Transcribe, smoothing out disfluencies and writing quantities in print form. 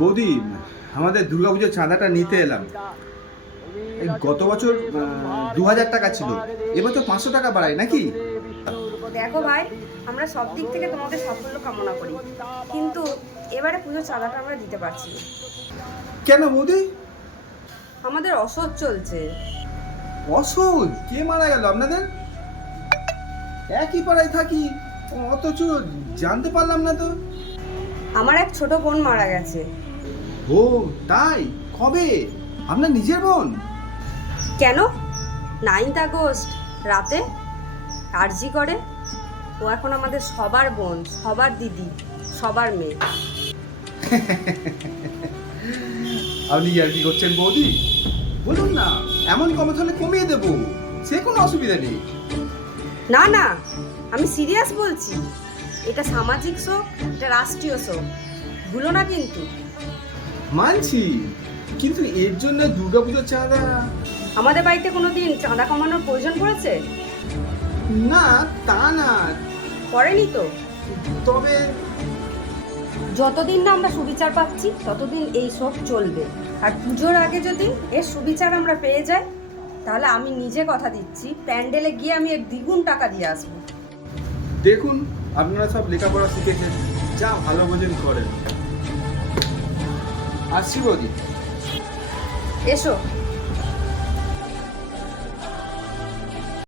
বৌদি, আমাদের দুর্গাপুজোর চাঁদাটা নিতে এলাম। এই গত বছর 2000 টাকা ছিল, এবছর 500 টাকা বাড়াই নাকি? দেখো ভাই, আমরা সব দিক থেকে তোমাদের সাফল্য কামনা করি, কিন্তু এবারে পুজো চাঁদাটা আমরা দিতে পারছি না। কেন বৌদি? আমাদের অসহ্য চলছে। অসহ্য? কে মারা গেল আপনাদের? একই পাড়ায় থাকি, অথচ জানতে পারলাম না তো। আমার এক ছোট বোন মারা গেছে। ও তাই? কবে? আপনার নিজের বোন? কেন? 9th আগস্ট রাতে আরজি করে। ও এখন আমাদের সবার বোন, সবার দিদি, সবার মেয়ে। আপনি আর কি করছেন বৌদি? বলুন না, এমন কমে হলে কমিয়ে দেবো, সে কোনো অসুবিধা নেই। না না, আমি সিরিয়াস বলছি। এটা সামাজিক শোক, এটা রাষ্ট্রীয় শোক, ভুলো না কিন্তু। মানছি, কিন্তু এর জন্য দুর্গাপুজোর চাঁদা? আমাদের বাড়িতে কোনোদিন চাঁদা কমানোর প্রয়োজন পড়েছে? না তা না, পড়েনি তো। তবে যতদিন না আমরা সুবিচার পাচ্ছি ততদিন এই শোক চলবে। আর পুজোর আগে যদি এর সুবিচার আমরা পেয়ে যাই, তাহলে আমি নিজে কথা দিচ্ছি, প্যান্ডেলে গিয়ে আমি এর দ্বিগুণ টাকা দিয়ে আসবো। দেখুন, আপনারা সব লেখাপড়া শিখেছেন, যা ভালো বোঝেন করেন। আসছি বৌদি। এসো।